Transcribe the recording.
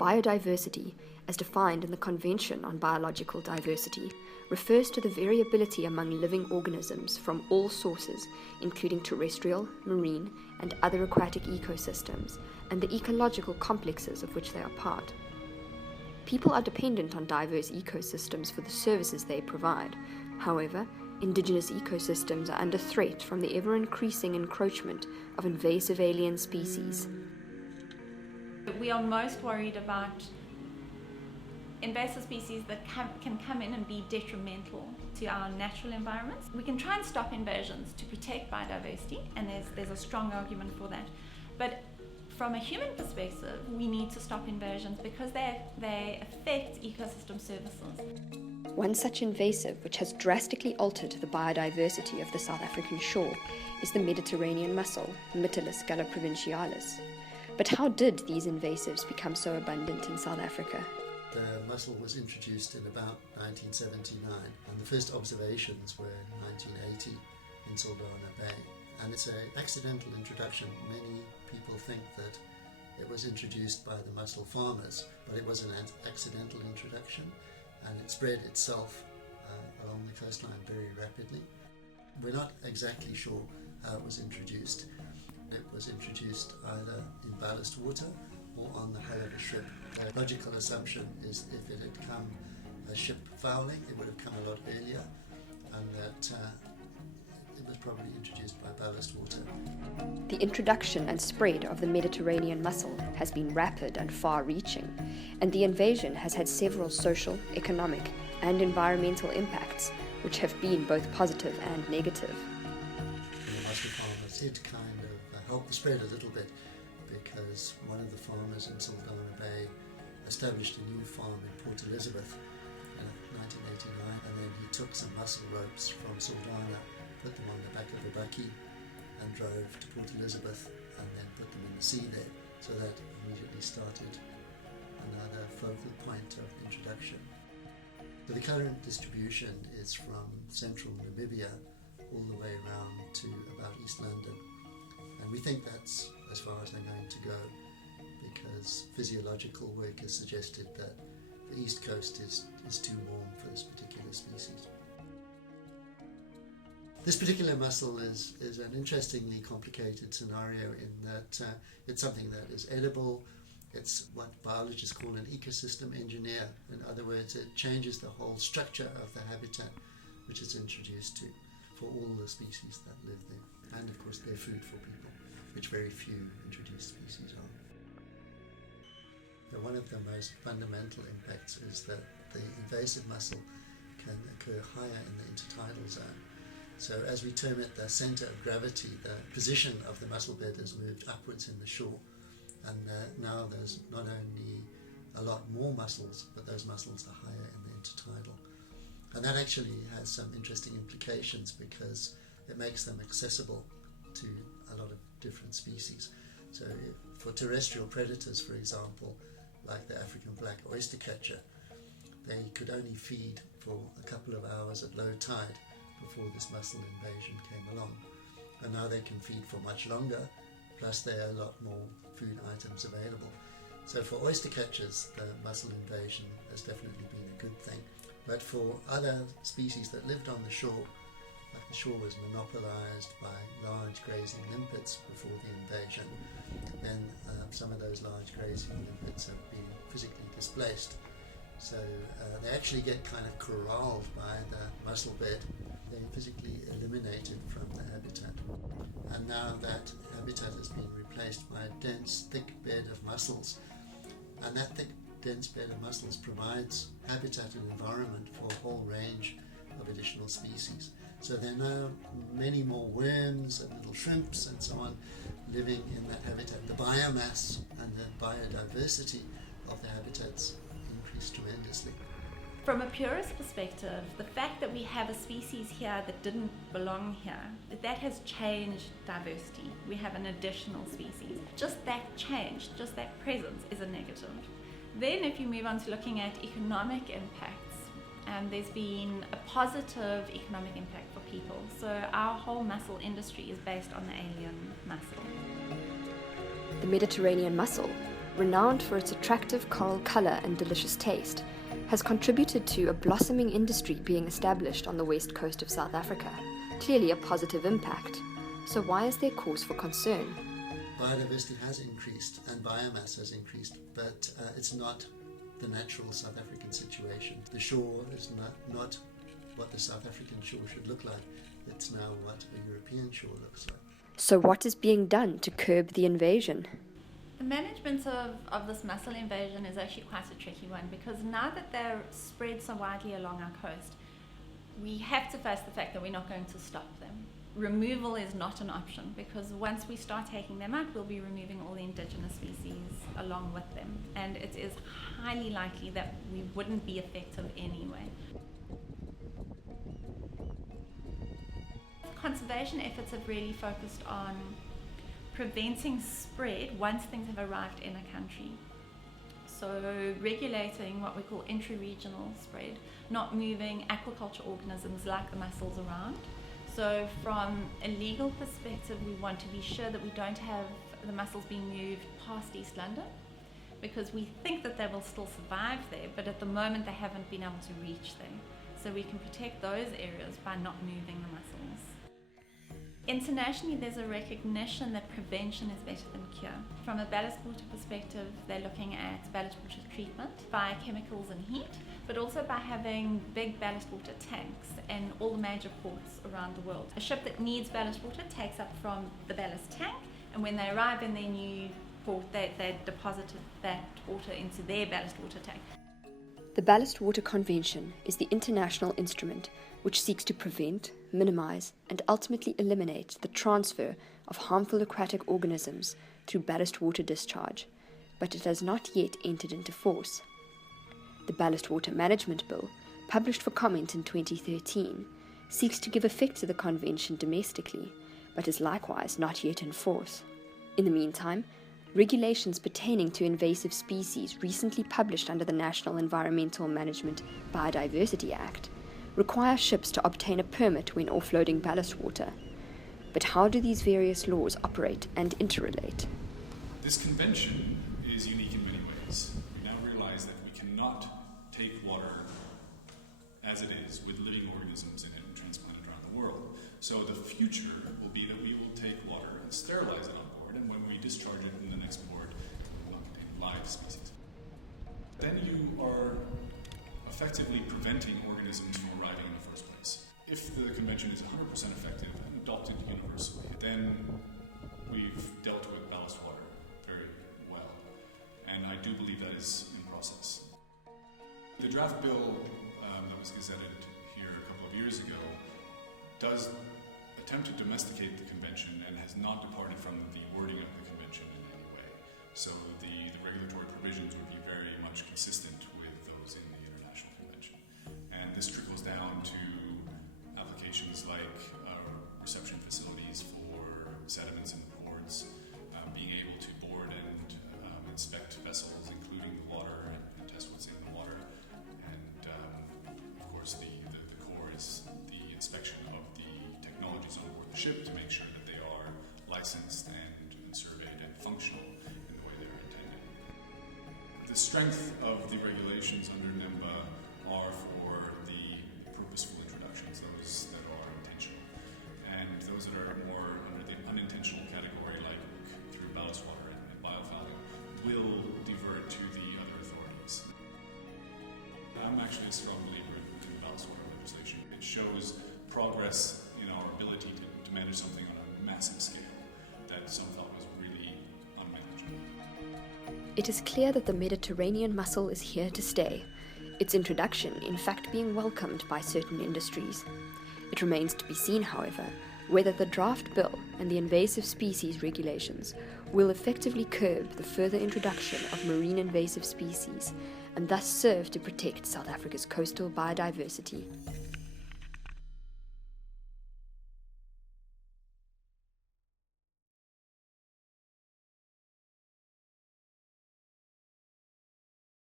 Biodiversity, as defined in the Convention on Biological Diversity, refers to the variability among living organisms from all sources, including terrestrial, marine, and other aquatic ecosystems, and the ecological complexes of which they are part. People are dependent on diverse ecosystems for the services they provide. However, indigenous ecosystems are under threat from the ever-increasing encroachment of invasive alien species. We are most worried about invasive species that can come in and be detrimental to our natural environments. We can try and stop invasions to protect biodiversity, and there's a strong argument for that. But from a human perspective, we need to stop invasions because they affect ecosystem services. One such invasive which has drastically altered the biodiversity of the South African shore is the Mediterranean mussel, Mytilus Galloprovincialis. But how did these invasives become so abundant in South Africa? The mussel was introduced in about 1979, and the first observations were in 1980 in Saldanha Bay. And it's an accidental introduction. Many people think that it was introduced by the mussel farmers, but it was an accidental introduction, and it spread itself along the coastline very rapidly. We're not exactly sure how it was introduced. It was introduced either in ballast water or on the hull of a ship. The logical assumption is if it had come a ship fouling, it would have come a lot earlier, and that it was probably introduced by ballast water. The introduction and spread of the Mediterranean mussel has been rapid and far-reaching, and the invasion has had several social, economic, and environmental impacts, which have been both positive and negative. The mussel farmers did kind of help the spread a little bit, because one of the farmers in Saldanha Bay established a new farm in Port Elizabeth in 1989, and then he took some mussel ropes from Saldanha, put them on the back of a bakkie, and drove to Port Elizabeth and then put them in the sea there. So that immediately started another focal point of introduction. So the current distribution is from central Namibia all the way around to about East London. And we think that's as far as they're going to go, because physiological work has suggested that the east coast is too warm for this particular species. This particular mussel is an interestingly complicated scenario in that it's something that is edible. It's what biologists call an ecosystem engineer. In other words, it changes the whole structure of the habitat which it's introduced to for all the species that live there. And of course they're food for people, which very few introduced species are. So one of the most fundamental impacts is that the invasive mussel can occur higher in the intertidal zone. So as we term it, the center of gravity, the position of the mussel bed has moved upwards in the shore. And now there's not only a lot more mussels, but those mussels are higher in the intertidal. And that actually has some interesting implications because it makes them accessible to a lot of different species. So for terrestrial predators, for example, like the African black oyster catcher, they could only feed for a couple of hours at low tide before this mussel invasion came along. And now they can feed for much longer, plus there are a lot more food items available. So for oyster catchers, the mussel invasion has definitely been a good thing. But for other species that lived on the shore, like the shore was monopolized by large grazing limpets before the invasion, then some of those large grazing limpets have been physically displaced. So they actually get kind of corralled by the mussel bed. They're physically eliminated from the habitat. And now that habitat has been replaced by a dense, thick bed of mussels. And that thick, dense bed of mussels provides habitat and environment for a whole range of additional species. So there are now many more worms and little shrimps and so on living in that habitat. The biomass and the biodiversity of the habitats increased tremendously. From a purist perspective, the fact that we have a species here that didn't belong here, that has changed diversity. We have an additional species. Just that change, just that presence is a negative. Then if you move on to looking at economic impacts, there's been a positive economic impact for people. So our whole mussel industry is based on the alien mussel. The Mediterranean mussel, renowned for its attractive coral colour and delicious taste, has contributed to a blossoming industry being established on the west coast of South Africa. Clearly a positive impact. So why is there cause for concern? Biodiversity has increased and biomass has increased, but it's not the natural South African situation. The shore is not what the South African shore should look like. It's now what a European shore looks like. So what is being done to curb the invasion? The management of this mussel invasion is actually quite a tricky one, because now that they're spread so widely along our coast, we have to face the fact that we're not going to stop them. Removal is not an option, because once we start taking them out, we'll be removing all the indigenous species along with them, and it is highly likely that we wouldn't be effective anyway. Conservation efforts have really focused on preventing spread once things have arrived in a country. So regulating what we call intra-regional spread, not moving aquaculture organisms like the mussels around. So from a legal perspective, we want to be sure that we don't have the mussels being moved past East London, because we think that they will still survive there, but at the moment they haven't been able to reach there. So we can protect those areas by not moving the mussels. Internationally, there's a recognition that prevention is better than cure. From a ballast water perspective, they're looking at ballast water treatment by chemicals and heat, but also by having big ballast water tanks in all the major ports around the world. A ship that needs ballast water takes up from the ballast tank, and when they arrive in their new port, they deposited that water into their ballast water tank. The Ballast Water Convention is the international instrument which seeks to prevent, minimize, and ultimately eliminate the transfer of harmful aquatic organisms through ballast water discharge, but it has not yet entered into force. The Ballast Water Management Bill, published for comment in 2013, seeks to give effect to the convention domestically, but is likewise not yet in force. In the meantime, regulations pertaining to invasive species recently published under the National Environmental Management Biodiversity Act require ships to obtain a permit when offloading ballast water. But how do these various laws operate and interrelate? This convention is unique in many ways. We now realize that we cannot take water as it is with living organisms in it and transplant it around the world. So the future will be that we will take water and sterilize it on board, and when we discharge it in the next port, it will not contain live species. Then you are effectively preventing organisms from arriving in the first place. If the convention is 100% effective and adopted universally, then we've dealt with ballast water very well, and I do believe that is in process. The draft bill that was gazetted here a couple of years ago does attempt to domesticate the convention and has not departed from the wording of the convention in any way. So the regulatory provisions would be very much consistent with those in the international convention. And this trickles down to applications like reception facilities for sediments and ports, being able to board and inspect vessels, including the water, and test what's in the water. And of course, the core is the inspection of the technologies on board the ship to make sure that they are licensed and surveyed and functional in the way they're intended. The strength of the regulations under NEMBA are for the purposeful introductions, those that are intentional. And those that are more under the unintentional category, like through ballast water and biofouling, will divert to the other authorities. I'm actually a strong believer in the ballast water legislation. It shows progress in our ability to manage something on a massive scale that some thought was really unmanageable. It is clear that the Mediterranean mussel is here to stay, its introduction in fact being welcomed by certain industries. It remains to be seen, however, whether the draft bill and the invasive species regulations will effectively curb the further introduction of marine invasive species and thus serve to protect South Africa's coastal biodiversity.